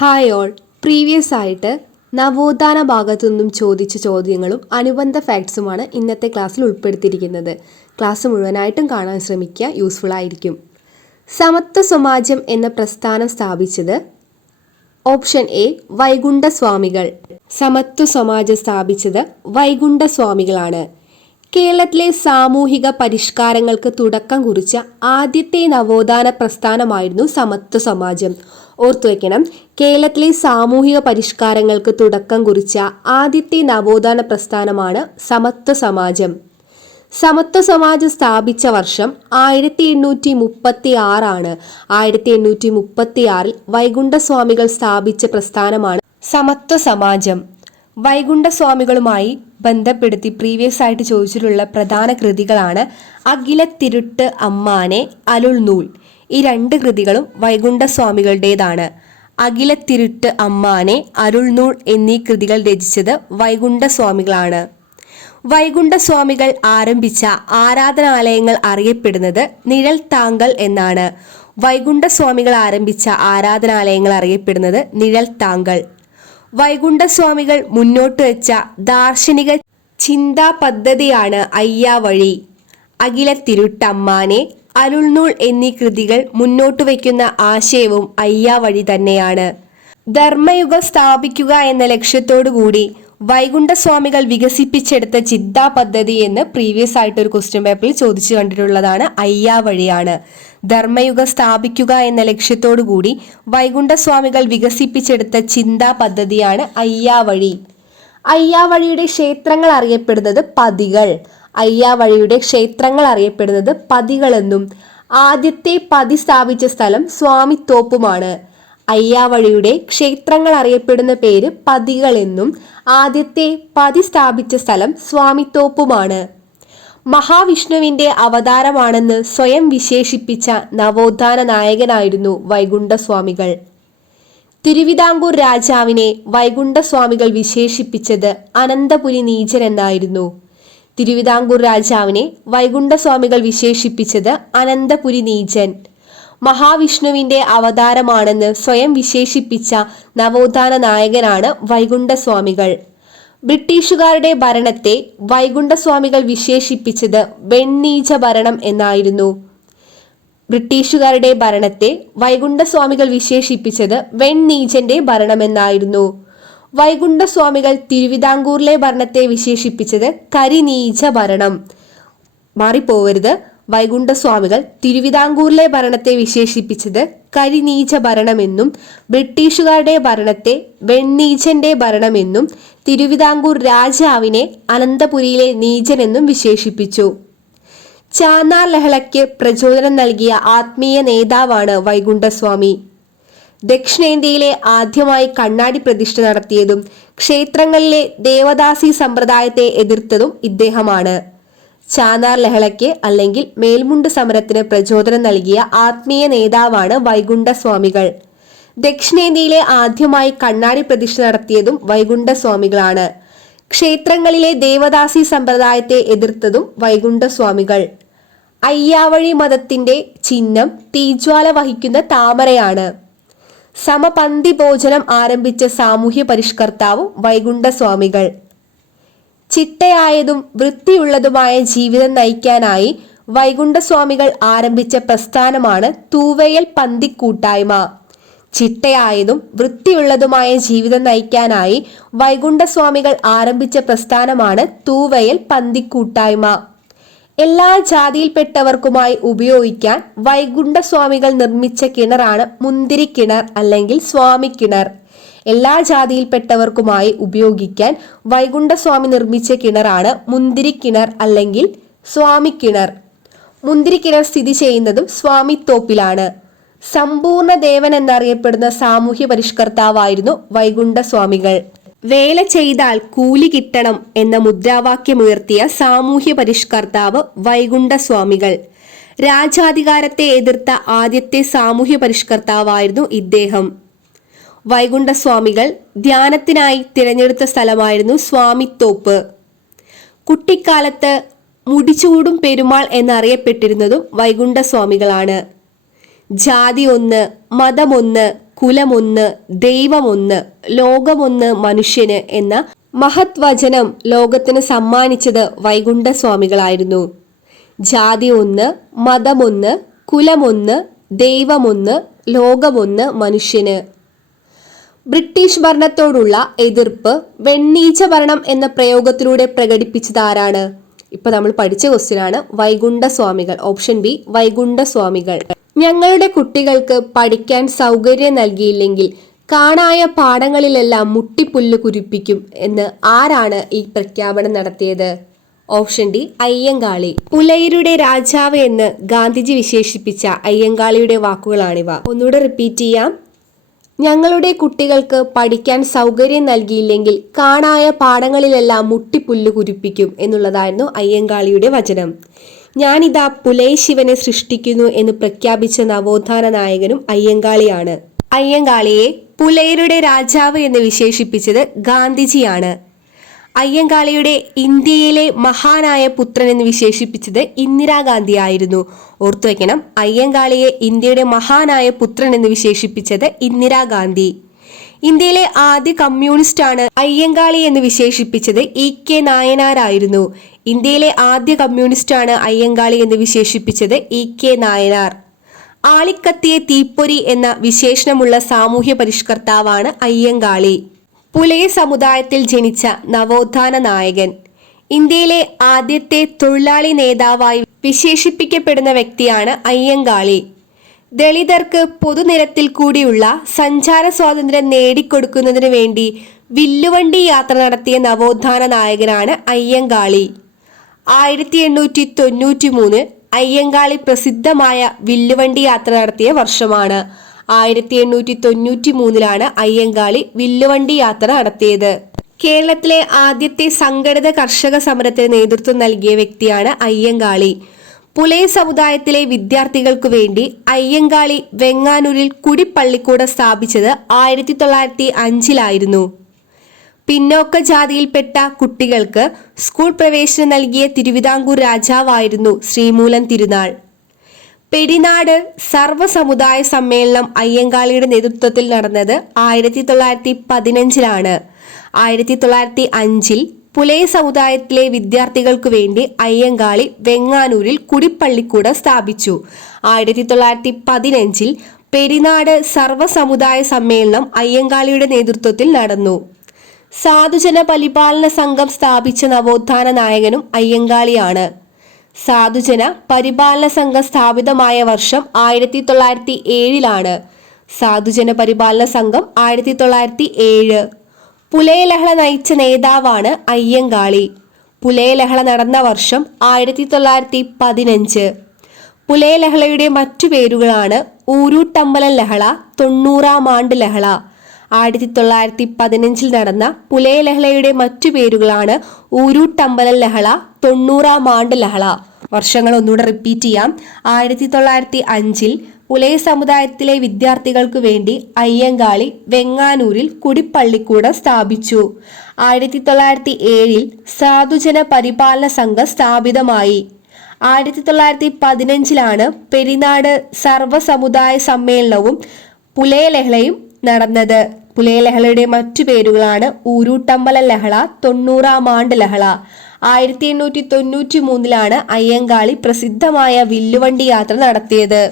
Hi all. Previous ആയിട്ട് നവോത്ഥാന ഭാഗത്തു നിന്നും ചോദിച്ച ചോദ്യങ്ങളും അനുബന്ധ ഫാക്ട്സുമാണ് ഇന്നത്തെ ക്ലാസ്സിൽ ഉൾപ്പെടുത്തിയിരിക്കുന്നത്. ക്ലാസ് മുഴുവനായിട്ടും കാണാൻ ശ്രമിക്കുക, യൂസ്ഫുൾ ആയിരിക്കും. സമത്വ സമാജം എന്ന പ്രസ്ഥാനം സ്ഥാപിച്ചത് ഓപ്ഷൻ എ വൈകുണ്ഠസ്വാമികൾ. സമത്വ സമാജം സ്ഥാപിച്ചത് വൈകുണ്ഠസ്വാമികളാണ്. കേരളത്തിലെ സാമൂഹിക പരിഷ്കാരങ്ങൾക്ക് തുടക്കം കുറിച്ച ആദ്യത്തെ നവോത്ഥാന പ്രസ്ഥാനമായിരുന്നു സമത്വ സമാജം. ഓർത്തുവെക്കണം, കേരളത്തിലെ സാമൂഹിക പരിഷ്കാരങ്ങൾക്ക് തുടക്കം കുറിച്ച ആദ്യത്തെ നവോത്ഥാന പ്രസ്ഥാനമാണ് സമത്വ സമാജം. സമത്വ സമാജം സ്ഥാപിച്ച വർഷം 1836 1836 വൈകുണ്ഠസ്വാമികൾ സ്ഥാപിച്ച പ്രസ്ഥാനമാണ് സമത്വ സമാജം. വൈകുണ്ഠസ്വാമികളുമായി ബന്ധപ്പെടുത്തി പ്രീവിയസ് ആയിട്ട് ചോദിച്ചിട്ടുള്ള പ്രധാന കൃതികളാണ് അഖിലത്തിരുട്ട് അമ്മാനെ, അരുൾനൂൽ. ഈ രണ്ട് കൃതികളും വൈകുണ്ഠസ്വാമികളുടേതാണ്. അഖിലത്തിരുട്ട് അമ്മാനെ, അരുൾനൂൽ എന്നീ കൃതികൾ രചിച്ചത് വൈകുണ്ഠസ്വാമികളാണ്. വൈകുണ്ഠസ്വാമികൾ ആരംഭിച്ച ആരാധനാലയങ്ങൾ അറിയപ്പെടുന്നത് നിഴൽ താങ്കൾ എന്നാണ്. വൈകുണ്ഠസ്വാമികൾ ആരംഭിച്ച ആരാധനാലയങ്ങൾ അറിയപ്പെടുന്നത് നിഴൽ താങ്കൾ. വൈകുണ്ഠസ്വാമികൾ മുന്നോട്ട് വെച്ച ദാർശനിക ചിന്താ പദ്ധതിയാണ് അയ്യാവഴി. അഖിലത്തിരുട്ടമ്മാനെ, അരുൾനൂൽ എന്നീ കൃതികൾ മുന്നോട്ട് വയ്ക്കുന്ന ആശയവും അയ്യാവഴി തന്നെയാണ്. ധർമ്മയുഗം സ്ഥാപിക്കുക എന്ന ലക്ഷ്യത്തോടു കൂടി വൈകുണ്ഠസ്വാമികൾ വികസിപ്പിച്ചെടുത്ത ചിന്താ പദ്ധതി എന്ന് പ്രീവിയസ് ആയിട്ട് ഒരു ക്വസ്റ്റ്യൻ പേപ്പറിൽ ചോദിച്ചു കണ്ടിട്ടുള്ളതാണ് അയ്യാവഴിയാണ്. ധർമ്മയുഗം സ്ഥാപിക്കുക എന്ന ലക്ഷ്യത്തോടു കൂടി വൈകുണ്ഠസ്വാമികൾ വികസിപ്പിച്ചെടുത്ത ചിന്താ പദ്ധതിയാണ് അയ്യാവഴി. അയ്യാവഴിയുടെ ക്ഷേത്രങ്ങൾ അറിയപ്പെടുന്നത് പതികൾ. അയ്യാവഴിയുടെ ക്ഷേത്രങ്ങൾ അറിയപ്പെടുന്നത് പതികളെന്നും ആദ്യത്തെ പതി സ്ഥാപിച്ച സ്ഥലം സ്വാമിത്തോപ്പുമാണ്. അയ്യാവഴിയുടെ ക്ഷേത്രങ്ങൾ അറിയപ്പെടുന്ന പേര് പതികൾ എന്നും ആദ്യത്തെ പതി സ്ഥാപിച്ച സ്ഥലം സ്വാമിത്തോപ്പുമാണ്. മഹാവിഷ്ണുവിന്റെ അവതാരമാണെന്ന് സ്വയം വിശേഷിപ്പിച്ച നവോത്ഥാന നായകനായിരുന്നു വൈകുണ്ഠസ്വാമികൾ. തിരുവിതാംകൂർ രാജാവിനെ വൈകുണ്ഠസ്വാമികൾ വിശേഷിപ്പിച്ചത് അനന്തപുരി നീചൻ എന്നായിരുന്നു. തിരുവിതാംകൂർ രാജാവിനെ വൈകുണ്ഠസ്വാമികൾ വിശേഷിപ്പിച്ചത് അനന്തപുരി നീചൻ. മഹാവിഷ്ണുവിന്റെ അവതാരമാണെന്ന് സ്വയം വിശേഷിപ്പിച്ച നവോത്ഥാന നായകനാണ് വൈകുണ്ഠസ്വാമികൾ. ബ്രിട്ടീഷുകാരുടെ ഭരണത്തെ വൈകുണ്ഠസ്വാമികൾ വിശേഷിപ്പിച്ചത് വെണ്ണീച ഭരണം എന്നായിരുന്നു. ബ്രിട്ടീഷുകാരുടെ ഭരണത്തെ വൈകുണ്ഠസ്വാമികൾ വിശേഷിപ്പിച്ചത് വെണ്ണീചന്റെ ഭരണമെന്നായിരുന്നു. വൈകുണ്ഠസ്വാമികൾ തിരുവിതാംകൂറിലെ ഭരണത്തെ വിശേഷിപ്പിച്ചത് കരിനീച ഭരണം. മാറിപ്പോവരുത്, വൈകുണ്ഠസ്വാമികൾ തിരുവിതാംകൂറിലെ ഭരണത്തെ വിശേഷിപ്പിച്ചത് കരിനീച ഭരണമെന്നും ബ്രിട്ടീഷുകാരുടെ ഭരണത്തെ വെണ്ണീചന്റെ ഭരണമെന്നും തിരുവിതാംകൂർ രാജാവിനെ അനന്തപുരിയിലെ നീചനെന്നും വിശേഷിപ്പിച്ചു. ചാന്നാർ ലഹളയ്ക്ക് പ്രചോദനം നൽകിയ ആത്മീയ നേതാവാണ് വൈകുണ്ഠസ്വാമി. ദക്ഷിണേന്ത്യയിലെ ആദ്യമായി കണ്ണാടി പ്രതിഷ്ഠ നടത്തിയതും ക്ഷേത്രങ്ങളിലെ ദേവദാസി സമ്പ്രദായത്തെ എതിർത്തതും ഇദ്ദേഹമാണ്. ചാന്നാർ ലഹളയ്ക്ക് അല്ലെങ്കിൽ മേൽമുണ്ട് സമരത്തിന് പ്രചോദനം നൽകിയ ആത്മീയ നേതാവാണ് വൈകുണ്ഠസ്വാമികൾ. ദക്ഷിണേന്ത്യയിലെ ആദ്യമായി കണ്ണാടി പ്രതിഷ്ഠ നടത്തിയതും വൈകുണ്ഠസ്വാമികളാണ്. ക്ഷേത്രങ്ങളിലെ ദേവദാസി സമ്പ്രദായത്തെ എതിർത്തതും വൈകുണ്ഠസ്വാമികൾ. അയ്യാവഴി മതത്തിന്റെ ചിഹ്നം തീജ്വാല വഹിക്കുന്ന താമരയാണ്. സമപന്തി ഭോജനം ആരംഭിച്ച സാമൂഹ്യ പരിഷ്കർത്താവും വൈകുണ്ഠസ്വാമികൾ. ചിട്ടയായതും വൃത്തിയുള്ളതുമായ ജീവിതം നയിക്കാനായി വൈകുണ്ഠസ്വാമികൾ ആരംഭിച്ച പ്രസ്ഥാനമാണ് തൂവയൽ പന്തിക്കൂട്ടായ്മ. ചിട്ടയായതും വൃത്തിയുള്ളതുമായ ജീവിതം നയിക്കാനായി വൈകുണ്ഠസ്വാമികൾ ആരംഭിച്ച പ്രസ്ഥാനമാണ് തൂവയൽ പന്തിക്കൂട്ടായ്മ. എല്ലാ ജാതിയിൽപ്പെട്ടവർക്കുമായി ഉപയോഗിക്കാൻ വൈകുണ്ഠസ്വാമികൾ നിർമ്മിച്ച കിണറാണ് മുന്തിരിക്കിണർ അല്ലെങ്കിൽ സ്വാമിക്കിണർ. എല്ലാ ജാതിയിൽപ്പെട്ടവർക്കുമായി ഉപയോഗിക്കാൻ വൈകുണ്ഠസ്വാമി നിർമ്മിച്ച കിണറാണ് മുന്തിരിക്കിണർ അല്ലെങ്കിൽ സ്വാമിക്കിണർ. മുന്തിരിക്കിണർ സ്ഥിതി ചെയ്യുന്നതും സ്വാമിത്തോപ്പിലാണ്. സമ്പൂർണ്ണ ദേവൻ എന്നറിയപ്പെടുന്ന സാമൂഹ്യ പരിഷ്കർത്താവായിരുന്നു വൈകുണ്ഠസ്വാമികൾ. വേല ചെയ്താൽ കൂലി കിട്ടണം എന്ന മുദ്രാവാക്യമുയർത്തിയ സാമൂഹ്യ പരിഷ്കർത്താവ് വൈകുണ്ഠസ്വാമികൾ. രാജാധികാരത്തെ എതിർത്ത ആദ്യത്തെ സാമൂഹ്യ പരിഷ്കർത്താവായിരുന്നു ഇദ്ദേഹം. വൈകുണ്ഠസ്വാമികൾ ധ്യാനത്തിനായി തിരഞ്ഞെടുത്ത സ്ഥലമായിരുന്നു സ്വാമിത്തോപ്പ്. കുട്ടിക്കാലത്ത് മുടിച്ചൂടും പെരുമാൾ എന്നറിയപ്പെട്ടിരുന്നതും വൈകുണ്ഠസ്വാമികളാണ്. ജാതി ഒന്ന്, മതമൊന്ന്, കുലമൊന്ന്, ദൈവമൊന്ന്, ലോകമൊന്ന് മനുഷ്യന് എന്ന മഹത് വചനം ലോകത്തിന് സമ്മാനിച്ചത് വൈകുണ്ഠസ്വാമികളായിരുന്നു. ജാതി ഒന്ന്, മതമൊന്ന്, കുലമൊന്ന്, ദൈവമൊന്ന്, ലോകമൊന്ന് മനുഷ്യന്. ബ്രിട്ടീഷ് ഭരണത്തോടുള്ള എതിർപ്പ് വെണ്ണീച്ച ഭരണം എന്ന പ്രയോഗത്തിലൂടെ പ്രകടിപ്പിച്ചത് ആരാണ്? ഇപ്പൊ നമ്മൾ പഠിച്ച ക്വസ്റ്റ്യനാണ്. വൈകുണ്ഠസ്വാമികൾ. ഓപ്ഷൻ ബി വൈകുണ്ഠസ്വാമികൾ. ഞങ്ങളുടെ കുട്ടികൾക്ക് പഠിക്കാൻ സൗകര്യം നൽകിയില്ലെങ്കിൽ കാണായ പാഠങ്ങളിലെല്ലാം മുട്ടിപ്പുല്ല് കുരിപ്പിക്കും എന്ന് ആരാണ് ഈ പ്രഖ്യാപനം നടത്തിയത്? Option D Ayyankali. പുലയരുടെ രാജാവ് എന്ന് ഗാന്ധിജി വിശേഷിപ്പിച്ച അയ്യങ്കാളിയുടെ വാക്കുകളാണിവ. ഒന്നുകൂടെ റിപ്പീറ്റ് ചെയ്യാം. ഞങ്ങളുടെ കുട്ടികൾക്ക് പഠിക്കാൻ സൗകര്യം നൽകിയില്ലെങ്കിൽ കാണായ പാഠങ്ങളിലെല്ലാം മുട്ടിപ്പുല്ല് കുരിപ്പിക്കും എന്നുള്ളതായിരുന്നു അയ്യങ്കാളിയുടെ വചനം. ഞാനിതാ പുലയ ശിവനെ സൃഷ്ടിക്കുന്നു എന്ന് പ്രഖ്യാപിച്ച നവോത്ഥാന നായകനും അയ്യങ്കാളിയാണ്. അയ്യങ്കാളിയെ പുലയരുടെ രാജാവ് എന്ന് വിശേഷിപ്പിച്ചത് ഗാന്ധിജിയാണ്. അയ്യങ്കാളിയുടെ ഇന്ത്യയിലെ മഹാനായ പുത്രൻ എന്ന് വിശേഷിപ്പിച്ചത് ഇന്ദിരാഗാന്ധി ആയിരുന്നു. ഓർത്തു വയ്ക്കണം, അയ്യങ്കാളിയെ ഇന്ത്യയുടെ മഹാനായ പുത്രൻ എന്ന് വിശേഷിപ്പിച്ചത് ഇന്ദിരാഗാന്ധി. ഇന്ത്യയിലെ ആദ്യ കമ്മ്യൂണിസ്റ്റാണ് അയ്യങ്കാളി എന്ന് വിശേഷിപ്പിച്ചത് ഇ.കെ. നായനാരായിരുന്നു. ഇന്ത്യയിലെ ആദ്യ കമ്മ്യൂണിസ്റ്റാണ് അയ്യങ്കാളി എന്ന് വിശേഷിപ്പിച്ചത് ഇ.കെ. നായനാർ. ആളിക്കത്തിയ തീപ്പൊരി എന്ന വിശേഷണമുള്ള സാമൂഹ്യ പരിഷ്കർത്താവാണ് അയ്യങ്കാളി. പുലയ സമുദായത്തിൽ ജനിച്ച നവോത്ഥാന നായകൻ. ഇന്ത്യയിലെ ആദ്യത്തെ തൊഴിലാളി നേതാവായി വിശേഷിപ്പിക്കപ്പെടുന്ന വ്യക്തിയാണ് അയ്യങ്കാളി. ദളിതർക്ക് പൊതുനിരത്തിൽ കൂടിയുള്ള സഞ്ചാര സ്വാതന്ത്ര്യം നേടിക്കൊടുക്കുന്നതിന് വേണ്ടി വില്ലുവണ്ടി യാത്ര നടത്തിയ നവോത്ഥാന നായകനാണ് അയ്യങ്കാളി. 1893 അയ്യങ്കാളി പ്രസിദ്ധമായ വില്ലുവണ്ടി യാത്ര നടത്തിയ വർഷമാണ്. 1893 അയ്യങ്കാളി വില്ലുവണ്ടി യാത്ര നടത്തിയത്. കേരളത്തിലെ ആദ്യത്തെ സംഘടിത കർഷക സമരത്തിന് നേതൃത്വം നൽകിയ വ്യക്തിയാണ് അയ്യങ്കാളി. പുലയ സമുദായത്തിലെ വിദ്യാർത്ഥികൾക്കു വേണ്ടി അയ്യങ്കാളി വെങ്ങാനൂരിൽ കുടിപ്പള്ളിക്കൂടം സ്ഥാപിച്ചത് 1905 പിന്നോക്ക ജാതിയിൽപ്പെട്ട കുട്ടികൾക്ക് സ്കൂൾ പ്രവേശനം നൽകിയ തിരുവിതാംകൂർ രാജാവായിരുന്നു ശ്രീമൂലം തിരുനാൾ. പെരിനാട് സർവ്വസമുദായ സമ്മേളനം അയ്യങ്കാളിയുടെ നേതൃത്വത്തിൽ നടന്നത് 1915 1905 പുലയ സമുദായത്തിലെ വിദ്യാർത്ഥികൾക്കു വേണ്ടി അയ്യങ്കാളി വെങ്ങാനൂരിൽ കുടിപ്പള്ളിക്കൂടം സ്ഥാപിച്ചു. 1915 പെരിനാട് സർവ്വസമുദായ സമ്മേളനം അയ്യങ്കാളിയുടെ നേതൃത്വത്തിൽ നടന്നു. സാധുജന പരിപാലന സംഘം സ്ഥാപിച്ച നവോത്ഥാന നായകനും അയ്യങ്കാളിയാണ്. സാധുജന പരിപാലന സംഘം സ്ഥാപിതമായ വർഷം 1907 സാധുജന പരിപാലന സംഘം 1907. പുലയലഹള നയിച്ച നേതാവാണ് അയ്യങ്കാളി. പുലയലഹള നടന്ന വർഷം 1915. പുലയലഹളയുടെ മറ്റു പേരുകളാണ് ഊരൂട്ടമ്പലം ലഹള, 90-ാം ആണ്ട് ലഹള. 1915 നടന്ന പുലയലഹളയുടെ മറ്റു പേരുകളാണ് ഊരൂട്ടമ്പലം ലഹള, 90-ാം ആണ്ട് ലഹള. വർഷങ്ങൾ ഒന്നുകൂടെ റിപ്പീറ്റ് ചെയ്യാം. 1905 പുലയ സമുദായത്തിലെ വിദ്യാർത്ഥികൾക്കു വേണ്ടി അയ്യങ്കാളി വെങ്ങാനൂരിൽ കുടിപ്പള്ളിക്കൂടം സ്ഥാപിച്ചു. 1907 സാധുജന പരിപാലന സംഘം സ്ഥാപിതമായി. 1915 പെരിനാട് സർവ്വസമുദായ സമ്മേളനവും പുലയലഹളയും നടന്നത്. പുലയലഹളയുടെ മറ്റു പേരുകളാണ് ഊരൂട്ടമ്പലം ലഹള, 90-ാം ആണ്ട് ലഹള. 1893 അയ്യങ്കാളി പ്രസിദ്ധമായ വില്ലുവണ്ടി യാത്ര നടത്തിയത്.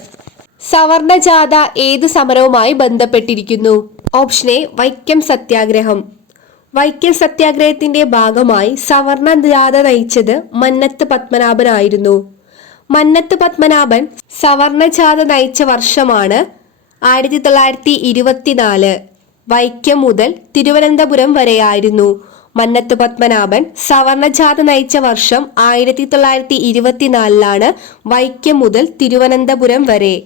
സവർണ ജാഥ ഏത് സമരവുമായി ബന്ധപ്പെട്ടിരിക്കുന്നു? ഓപ്ഷൻ എ വൈക്കം സത്യാഗ്രഹം. വൈക്കം സത്യാഗ്രഹത്തിന്റെ ഭാഗമായി സവർണ ജാഥ നയിച്ചത് മന്നത്ത് പത്മനാഭനായിരുന്നു. മന്നത്ത് പത്മനാഭൻ സവർണ ജാഥ നയിച്ച വർഷമാണ് 1924. വൈക്കം മുതൽ തിരുവനന്തപുരം വരെയായിരുന്നു. മന്നത്ത് പത്മനാഭൻ സവർണ ജാഥ നയിച്ച വർഷം 1924 വൈക്കം മുതൽ തിരുവനന്തപുരം വരെ.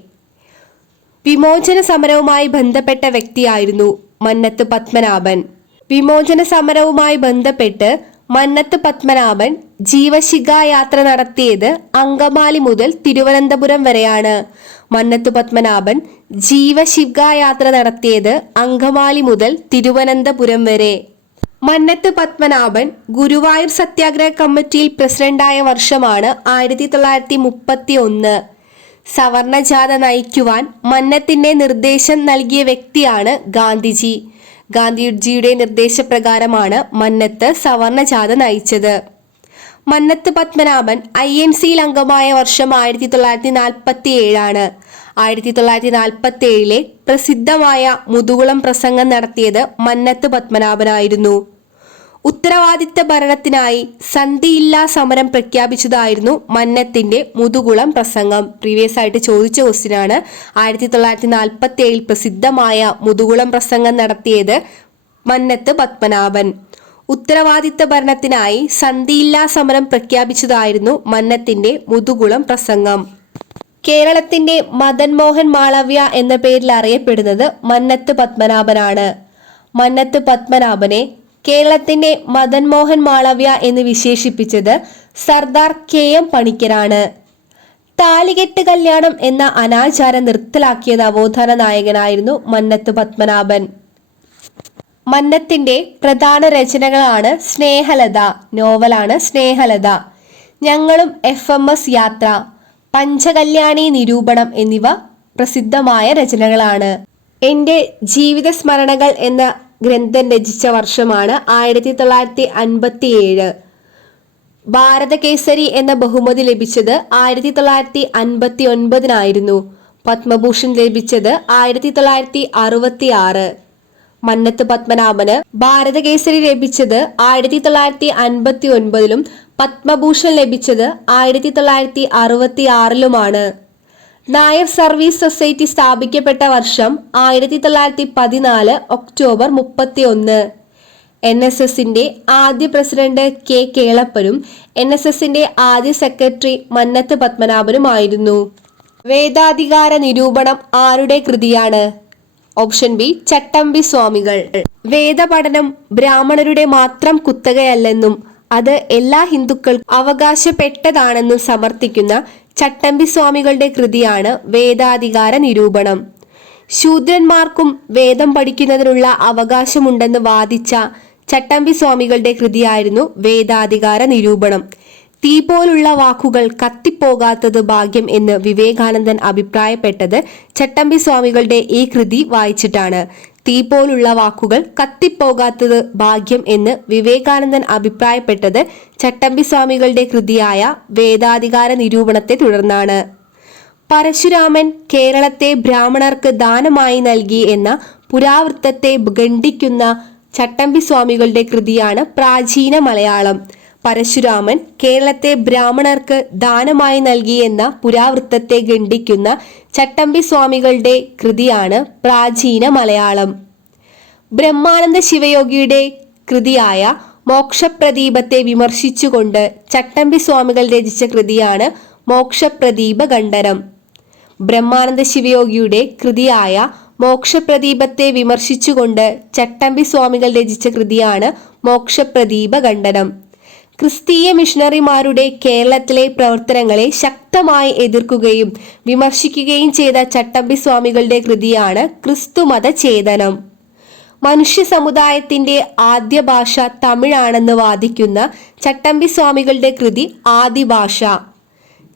വിമോചന സമരവുമായി ബന്ധപ്പെട്ട വ്യക്തിയായിരുന്നു മന്നത്ത് പത്മനാഭൻ. വിമോചന സമരവുമായി ബന്ധപ്പെട്ട് മന്നത്ത് പത്മനാഭൻ ജീവശിഖ യാത്ര നടത്തിയത് അങ്കമാലി മുതൽ തിരുവനന്തപുരം വരെയാണ്. മന്നത്ത് പത്മനാഭൻ ജീവശിഖ യാത്ര നടത്തിയത് അങ്കമാലി മുതൽ തിരുവനന്തപുരം വരെ. മന്നത്ത് പത്മനാഭൻ ഗുരുവായൂർ സത്യാഗ്രഹ കമ്മിറ്റിയിൽ പ്രസിഡന്റായ വർഷമാണ് 1931. സവർണജാഥ നയിക്കുവാൻ മന്നത്തിന്റെ നിർദ്ദേശം നൽകിയ വ്യക്തിയാണ് ഗാന്ധിജി. ഗാന്ധിജിയുടെ നിർദ്ദേശപ്രകാരമാണ് മന്നത്ത് സവർണജാഥ നയിച്ചത്. മന്നത്ത് പത്മനാഭൻ INCയിൽ അംഗമായ വർഷം 1947 1947 പ്രസിദ്ധമായ മുതുകുളം പ്രസംഗം നടത്തിയത് മന്നത്ത് പത്മനാഭനായിരുന്നു. ഉത്തരവാദിത്ത ഭരണത്തിനായി സന്ധിയില്ലാ സമരം പ്രഖ്യാപിച്ചതായിരുന്നു മന്നത്തിന്റെ മുതുകുളം പ്രസംഗം. പ്രീവിയസ് ആയിട്ട് ചോദിച്ച ക്വസ്റ്റ്യൻ ആണ്. 1947 പ്രസിദ്ധമായ മുതുകുളം പ്രസംഗം നടത്തിയത് മന്നത്ത് പത്മനാഭൻ. ഉത്തരവാദിത്ത ഭരണത്തിനായി സന്ധിയില്ലാ സമരം പ്രഖ്യാപിച്ചതായിരുന്നു മന്നത്തിന്റെ മുതുകുളം പ്രസംഗം. കേരളത്തിന്റെ മദൻ മോഹൻ മാളവ്യ എന്ന പേരിൽ അറിയപ്പെടുന്നത് മന്നത്ത് പത്മനാഭനാണ്. മന്നത്ത് പത്മനാഭനെ കേരളത്തിന്റെ മദൻ മോഹൻ മാളവ്യ എന്ന് വിശേഷിപ്പിച്ചത് സർദാർ KM പണിക്കരാണ്. താലികെട്ട് കല്യാണം എന്ന അനാചാരം നിർത്തലാക്കിയത് നവോത്ഥാന നായകനായിരുന്നു മന്നത്ത് പത്മനാഭൻ. മന്നത്തിന്റെ പ്രധാന രചനകളാണ് സ്നേഹലത, നോവലാണ് സ്നേഹലത, ഞങ്ങളും FMS യാത്ര, പഞ്ചകല്യാണി നിരൂപണം എന്നിവ പ്രസിദ്ധമായ രചനകളാണ്. എൻ്റെ ജീവിത സ്മരണകൾ എന്ന ഗ്രന്ഥം രചിച്ച വർഷമാണ് 1957. ഭാരതകേസരി എന്ന ബഹുമതി ലഭിച്ചത് 1959 പത്മഭൂഷൺ ലഭിച്ചത് 1966. മന്നത്ത് പത്മനാഭന് ഭാരതകേസരി ലഭിച്ചത് 1959 പത്മഭൂഷൺ ലഭിച്ചത് 1966 നായർ സർവീസ് സൊസൈറ്റി സ്ഥാപിക്കപ്പെട്ട വർഷം 1914 ഒക്ടോബർ 31. NSSന്റെ ആദ്യ പ്രസിഡന്റ് K കേളപ്പനും NSSന്റെ ആദ്യ സെക്രട്ടറി മന്നത്ത് പത്മനാഭനുമായിരുന്നു. വേദാധികാര നിരൂപണം ആരുടെ കൃതിയാണ്? ഓപ്ഷൻ ബി ചട്ടമ്പി സ്വാമികൾ. വേദപഠനം ബ്രാഹ്മണരുടെ മാത്രം കുത്തകയല്ലെന്നും അത് എല്ലാ ഹിന്ദുക്കൾക്കും അവകാശപ്പെട്ടതാണെന്നും സമർത്ഥിക്കുന്ന ചട്ടമ്പി സ്വാമികളുടെ കൃതിയാണ് വേദാധികാര നിരൂപണം. ശൂദ്രന്മാർക്കും വേദം പഠിക്കുന്നതിനുള്ള അവകാശമുണ്ടെന്ന് വാദിച്ച ചട്ടമ്പി സ്വാമികളുടെ കൃതിയായിരുന്നു വേദാധികാര നിരൂപണം. തീ പോലുള്ള വാക്കുകൾ കത്തിപ്പോകാത്തത് ഭാഗ്യം എന്ന് വിവേകാനന്ദൻ അഭിപ്രായപ്പെട്ടത് ചട്ടമ്പി സ്വാമികളുടെ ഈ കൃതി വായിച്ചിട്ടാണ്. തീ പോലുള്ള വാക്കുകൾ കത്തിപ്പോകാത്തത് ഭാഗ്യം എന്ന് വിവേകാനന്ദൻ അഭിപ്രായപ്പെട്ടത് ചട്ടമ്പി സ്വാമികളുടെ കൃതിയായ വേദാധികാര നിരൂപണത്തെ തുടർന്നാണ്. പരശുരാമൻ കേരളത്തെ ബ്രാഹ്മണർക്ക് ദാനമായി നൽകി എന്ന പുരാവൃത്തത്തെ ഖണ്ഡിക്കുന്ന ചട്ടമ്പി സ്വാമികളുടെ കൃതിയാണ് പ്രാചീന മലയാളം. പരശുരാമൻ കേരളത്തെ ബ്രാഹ്മണർക്ക് ദാനമായി നൽകി എന്ന പുരാവൃത്തത്തെ ഖണ്ഡിക്കുന്ന ചട്ടമ്പി സ്വാമികളുടെ കൃതിയാണ് പ്രാചീന മലയാളം. ബ്രഹ്മാനന്ദ ശിവയോഗിയുടെ കൃതിയായ മോക്ഷപ്രദീപത്തെ വിമർശിച്ചുകൊണ്ട് ചട്ടമ്പി സ്വാമികൾ രചിച്ച കൃതിയാണ് മോക്ഷപ്രദീപ ഖണ്ഡനം. ബ്രഹ്മാനന്ദ ശിവയോഗിയുടെ കൃതിയായ മോക്ഷപ്രദീപത്തെ വിമർശിച്ചുകൊണ്ട് ചട്ടമ്പി സ്വാമികൾ രചിച്ച കൃതിയാണ് മോക്ഷപ്രദീപ ഖണ്ഡനം. ക്രിസ്തീയ മിഷണറിമാരുടെ കേരളത്തിലെ പ്രവർത്തനങ്ങളെ ശക്തമായി എതിർക്കുകയും വിമർശിക്കുകയും ചെയ്ത ചട്ടമ്പി സ്വാമികളുടെ കൃതിയാണ് ക്രിസ്തുമത ചേതനം. മനുഷ്യ സമുദായത്തിന്റെ ആദ്യ ഭാഷ തമിഴാണെന്ന് വാദിക്കുന്ന ചട്ടമ്പി സ്വാമികളുടെ കൃതി ആദിഭാഷ.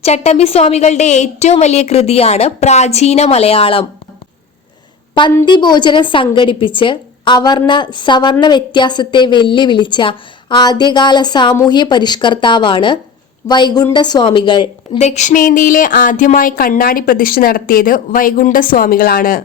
ചട്ടമ്പി സ്വാമികളുടെ ഏറ്റവും വലിയ കൃതിയാണ് പ്രാചീന മലയാളം. പന്തിഭോജനം സംഘടിപ്പിച്ച് അവർണ സവർണ വ്യത്യാസത്തെ വെല്ലുവിളിച്ച ആദ്യകാല സാമൂഹ്യ പരിഷ്കർത്താവാണ് വൈകുണ്ഠസ്വാമികൾ. ദക്ഷിണേന്ത്യയിലെ ആദ്യമായി കണ്ണാടി പ്രതിഷ്ഠ നടത്തിയത് വൈകുണ്ഠസ്വാമികളാണ്.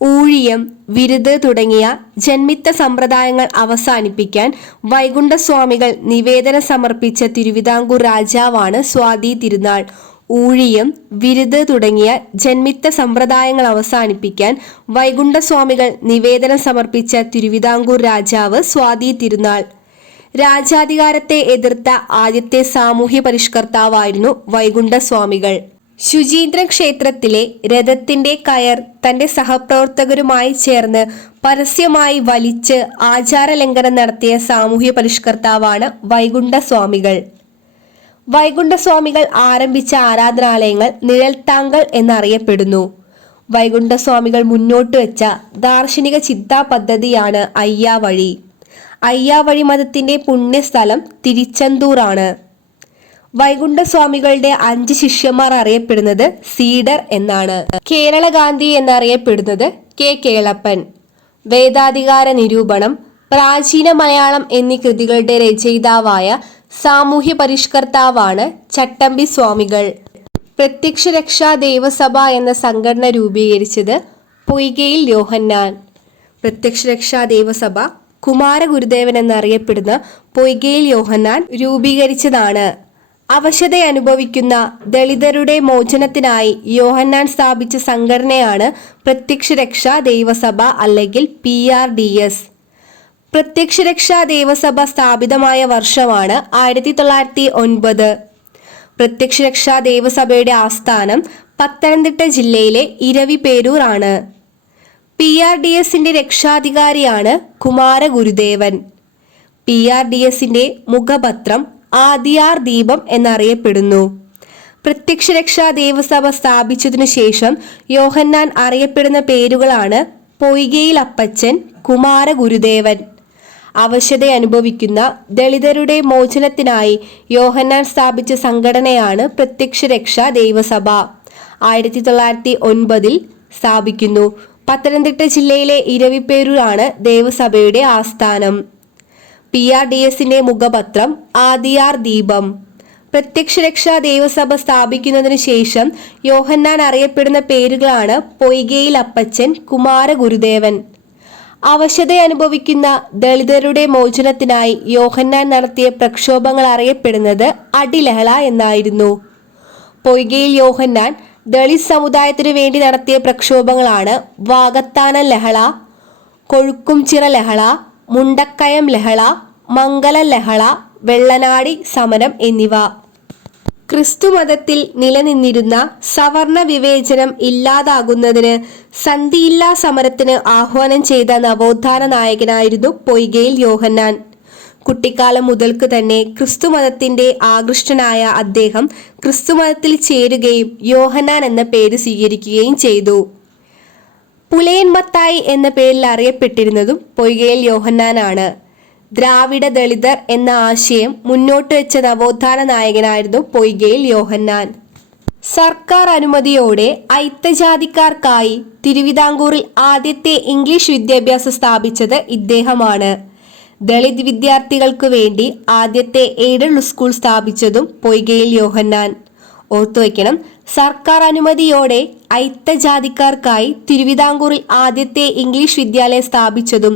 ഊഴിയം, വിരുത് തുടങ്ങിയ ജന്മിത്ത സമ്പ്രദായങ്ങൾ അവസാനിപ്പിക്കാൻ വൈകുണ്ഠസ്വാമികൾ നിവേദനം സമർപ്പിച്ച തിരുവിതാംകൂർ രാജാവാണ് സ്വാതി തിരുനാൾ. ഊഴിയം, വിരുത് തുടങ്ങിയ ജന്മിത്ത സമ്പ്രദായങ്ങൾ അവസാനിപ്പിക്കാൻ വൈകുണ്ഠസ്വാമികൾ നിവേദനം സമർപ്പിച്ച തിരുവിതാംകൂർ രാജാവ് സ്വാതി തിരുനാൾ. രാജാധികാരത്തെ എതിർത്ത ആദ്യത്തെ സാമൂഹ്യ പരിഷ്കർത്താവായിരുന്നു വൈകുണ്ഠസ്വാമികൾ. ശുചീന്ദ്രം ക്ഷേത്രത്തിലെ രഥത്തിന്റെ കയർ തന്റെ സഹപ്രവർത്തകരുമായി ചേർന്ന് പരസ്യമായി വലിച്ച് ആചാരലംഘനം നടത്തിയ സാമൂഹ്യ പരിഷ്കർത്താവാണ് വൈകുണ്ഠസ്വാമികൾ. വൈകുണ്ഠസ്വാമികൾ ആരംഭിച്ച ആരാധനാലയങ്ങൾ നിഴൽത്താങ്കൾ എന്നറിയപ്പെടുന്നു. വൈകുണ്ഠസ്വാമികൾ മുന്നോട്ട് വെച്ച ദാർശനിക ചിന്താ പദ്ധതിയാണ് അയ്യാവഴി. അയ്യാവഴി മതത്തിന്റെ പുണ്യസ്ഥലം തിരുച്ചെന്തൂർ ആണ്. വൈകുണ്ഠസ്വാമികളുടെ 5 ശിഷ്യന്മാർ അറിയപ്പെടുന്നത് സീഡർ എന്നാണ്. കേരള ഗാന്ധി എന്നറിയപ്പെടുന്നത് കെ കേളപ്പൻ. വേദാധികാര നിരൂപണം, പ്രാചീന മലയാളം എന്നീ കൃതികളുടെ രചയിതാവായ സാമൂഹ്യ പരിഷ്കർത്താവാണ് ചട്ടമ്പി സ്വാമികൾ. പ്രത്യക്ഷ രക്ഷാ ദേവസഭ എന്ന സംഘടന രൂപീകരിച്ചത് പൊയ്കയിൽ യോഹന്നാൻ. പ്രത്യക്ഷ രക്ഷാ ദേവസഭ കുമാരഗുരുദേവൻ എന്നറിയപ്പെടുന്ന പൊയ്കയിൽ യോഹന്നാൻ രൂപീകരിച്ചതാണ്. അവശത അനുഭവിക്കുന്ന ദളിതരുടെ മോചനത്തിനായി യോഹന്നാൻ സ്ഥാപിച്ച സംഘടനയാണ് പ്രത്യക്ഷ രക്ഷാ ദേവസഭ അല്ലെങ്കിൽ PRDS. പ്രത്യക്ഷ രക്ഷാ ദേവസഭ സ്ഥാപിതമായ വർഷമാണ് 1909. പ്രത്യക്ഷ രക്ഷാ ദേവസഭയുടെ ആസ്ഥാനം പത്തനംതിട്ട ജില്ലയിലെ ഇരവിപേരൂർ ആണ്. PRDSന്റെ രക്ഷാധികാരിയാണ് കുമാരഗുരുദേവൻ. PRDSന്റെ മുഖപത്രം ആദിയാർ ദീപം എന്നറിയപ്പെടുന്നു. പ്രത്യക്ഷ രക്ഷാ ദേവസഭ സ്ഥാപിച്ചതിനു ശേഷം യോഹന്നാൻ അറിയപ്പെടുന്ന പേരുകളാണ് പൊയ്കയിൽ അപ്പച്ചൻ, കുമാരഗുരുദേവൻ. അവശത അനുഭവിക്കുന്ന ദളിതരുടെ മോചനത്തിനായി യോഹന്നാൻ സ്ഥാപിച്ച സംഘടനയാണ് പ്രത്യക്ഷ രക്ഷാ ദേവസഭ. 1909 സ്ഥാപിക്കുന്നു. പത്തനംതിട്ട ജില്ലയിലെ ഇരവിപേരൂരാണ് ദേവസഭയുടെ ആസ്ഥാനം. PRDSന്റെ മുഖപത്രം ആദിയാർ ദീപം. പ്രത്യക്ഷ രക്ഷാ ദേവസഭ സ്ഥാപിക്കുന്നതിനു ശേഷം യോഹന്നാൻ അറിയപ്പെടുന്ന പേരുകളാണ് പൊയ്കയിൽ അപ്പച്ചൻ, കുമാരഗുരുദേവൻ. അവശത അനുഭവിക്കുന്ന ദളിതരുടെ മോചനത്തിനായി യോഹന്നാൻ നടത്തിയ പ്രക്ഷോഭങ്ങൾ അറിയപ്പെടുന്നത് അടിലഹള എന്നായിരുന്നു. പൊയ്കയിൽ യോഹന്നാൻ ദളിത് സമുദായത്തിനു വേണ്ടി നടത്തിയ പ്രക്ഷോഭങ്ങളാണ് വാകത്താനം ലഹള, കൊഴുക്കുംചിറ ലഹള, മുണ്ടക്കയം ലഹള, മംഗലം ലഹള, വെള്ളനാടി സമരം എന്നിവ. ക്രിസ്തുമതത്തിൽ നിലനിന്നിരുന്ന സവർണ വിവേചനം ഇല്ലാതാകുന്നതിന് സന്ധിയില്ലാ സമരത്തിന് ആഹ്വാനം ചെയ്ത നവോത്ഥാന നായകനായിരുന്നു പൊയ്കയിൽ യോഹന്നാൻ. കുട്ടിക്കാലം മുതൽക്ക് തന്നെ ക്രിസ്തുമതത്തിന്റെ ആകൃഷ്ടനായ അദ്ദേഹം ക്രിസ്തുമതത്തിൽ ചേരുകയും യോഹന്നാൻ എന്ന പേര് സ്വീകരിക്കുകയും ചെയ്തു. പുലയൻ മത്തായി എന്ന പേരിൽ അറിയപ്പെട്ടിരുന്നതും പൊയ്കയിൽ യോഹന്നാനാണ്. ദ്രാവിഡ ദളിതർ എന്ന ആശയം മുന്നോട്ട് വെച്ച നവോത്ഥാന നായകനായിരുന്നു പൊയ്കയിൽ യോഹന്നാൻ. സർക്കാർ അനുമതിയോടെ അയിത്തജാതിക്കാർക്കായി തിരുവിതാംകൂറിൽ ആദ്യത്തെ ഇംഗ്ലീഷ് വിദ്യാഭ്യാസം സ്ഥാപിച്ചത് ഇദ്ദേഹമാണ്. ദളിത് വിദ്യാർത്ഥികൾക്കു വേണ്ടി ആദ്യത്തെ എയ്ഡഡ് സ്കൂൾ സ്ഥാപിച്ചതും പൊയ്കയിൽ യോഹന്നാൻ. ഓർത്തുവയ്ക്കണം, സർക്കാർ അനുമതിയോടെ അയിത്തജാതിക്കാർക്കായി തിരുവിതാംകൂറിൽ ആദ്യത്തെ ഇംഗ്ലീഷ് വിദ്യാലയം സ്ഥാപിച്ചതും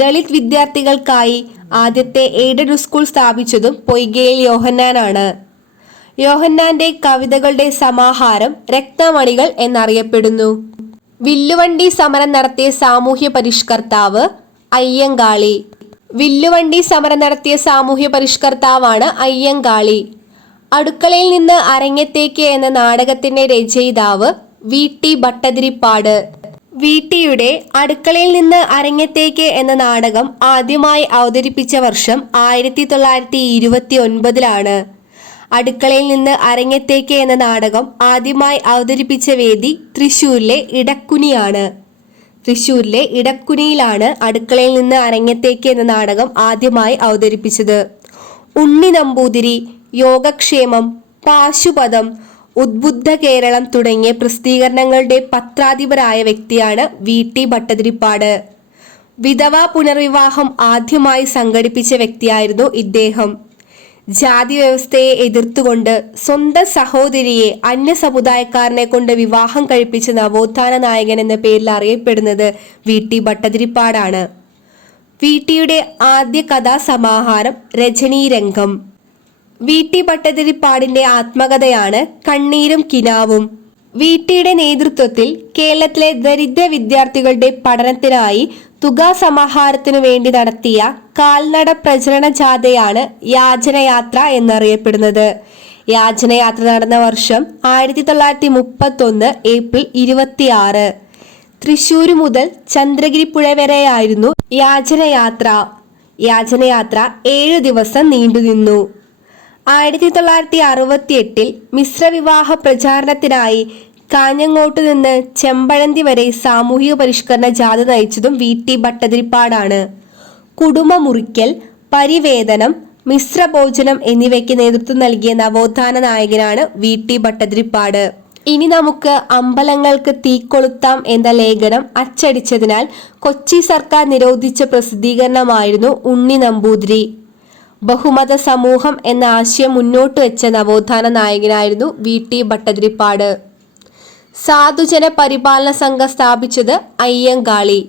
ദളിത് വിദ്യാർത്ഥികൾക്കായി ആദ്യത്തെ എയ്ഡഡ് സ്കൂൾ സ്ഥാപിച്ചതും പൊയ്കയിൽ യോഹന്നാനാണ്. യോഹന്നാന്റെ കവിതകളുടെ സമാഹാരം രത്നമണികൾ എന്നറിയപ്പെടുന്നു. വില്ലുവണ്ടി സമരം നടത്തിയ സാമൂഹ്യ പരിഷ്കർത്താവ് അയ്യങ്കാളി. വില്ലുവണ്ടി സമരം നടത്തിയ സാമൂഹ്യ പരിഷ്കർത്താവാണ് അയ്യങ്കാളി. അടുക്കളയിൽ നിന്ന് അരങ്ങത്തേക്ക് എന്ന നാടകത്തിന്റെ രചയിതാവ് VT ഭട്ടതിരിപ്പാട്. VTയുടെ അടുക്കളയിൽ നിന്ന് അരങ്ങത്തേക്ക് എന്ന നാടകം ആദ്യമായി അവതരിപ്പിച്ച വർഷം 1929 അടുക്കളയിൽ നിന്ന് അരങ്ങത്തേക്ക് എന്ന നാടകം ആദ്യമായി അവതരിപ്പിച്ച വേദി തൃശ്ശൂരിലെ ഇടക്കുനിയാണ്. തൃശ്ശൂരിലെ ഇടക്കുനിയിലാണ് അടുക്കളയിൽ നിന്ന് അരങ്ങത്തേക്ക് എന്ന നാടകം ആദ്യമായി അവതരിപ്പിച്ചത്. ഉണ്ണി നമ്പൂതിരി, യോഗക്ഷേമം, പാശുപതം, ഉദ്ബുദ്ധ കേരളം തുടങ്ങിയ പ്രസിദ്ധീകരണങ്ങളുടെ പത്രാധിപരായ വ്യക്തിയാണ് VT ഭട്ടതിരിപ്പാട്. വിധവാ പുനർവിവാഹം ആദ്യമായി സംഘടിപ്പിച്ച വ്യക്തിയായിരുന്നു ഇദ്ദേഹം. ജാതി വ്യവസ്ഥയെ എതിർത്തുകൊണ്ട് സ്വന്തം സഹോദരിയെ അന്യ സമുദായക്കാരനെ കൊണ്ട് വിവാഹം കഴിപ്പിച്ച നവോത്ഥാന നായകൻ എന്ന പേരിൽ അറിയപ്പെടുന്നത് VT ഭട്ടതിരിപ്പാടാണ്. VTയുടെ ആദ്യ കഥാസമാഹാരം രജനീരംഗം. VT ഭട്ടതിരിപ്പാടിന്റെ ആത്മകഥയാണ് കണ്ണീരും കിനാവും. VTയുടെ നേതൃത്വത്തിൽ കേരളത്തിലെ ദരിദ്ര വിദ്യാർത്ഥികളുടെ പഠനത്തിനായി തുകാസമാഹാരത്തിനു വേണ്ടി നടത്തിയ കാൽനട പ്രചരണ ജാഥയാണ് യാചനയാത്ര എന്നറിയപ്പെടുന്നത്. യാചനയാത്ര നടന്ന വർഷം 1931 ഏപ്രിൽ 26. തൃശ്ശൂർ മുതൽ ചന്ദ്രഗിരിപ്പുഴ വരെയായിരുന്നു യാചനയാത്ര. യാചനയാത്ര 7 ദിവസം നീണ്ടുനിന്നു. 1968 മിശ്രവിവാഹ പ്രചാരണത്തിനായി കാഞ്ഞങ്ങോട്ട് നിന്ന് ചെമ്പഴന്തി വരെ സാമൂഹിക പരിഷ്കരണ ജാഥ നയിച്ചതും VT ഭട്ടതിരിപ്പാടാണ്. കുടുംബ മുറിക്കൽ, പരിവേദനം, മിശ്രഭോജനം എന്നിവയ്ക്ക് നേതൃത്വം നൽകിയ നവോത്ഥാന നായകനാണ് VT ഭട്ടതിരിപ്പാട്. ഇനി നമുക്ക് അമ്പലങ്ങൾക്ക് തീകൊളുത്താം എന്ന ലേഖനം അച്ചടിച്ചതിനാൽ കൊച്ചി സർക്കാർ നിരോധിച്ച പ്രസിദ്ധീകരണമായിരുന്നു ഉണ്ണി നമ്പൂതിരി. ബഹുമത സമൂഹം എന്ന ആശയം മുന്നോട്ട് വെച്ച നവോത്ഥാന നായകനായിരുന്നു VT ഭട്ടതിരിപ്പാട്. സാധുജന പരിപാലന സംഘം സ്ഥാപിച്ചത് അയ്യങ്കാളി.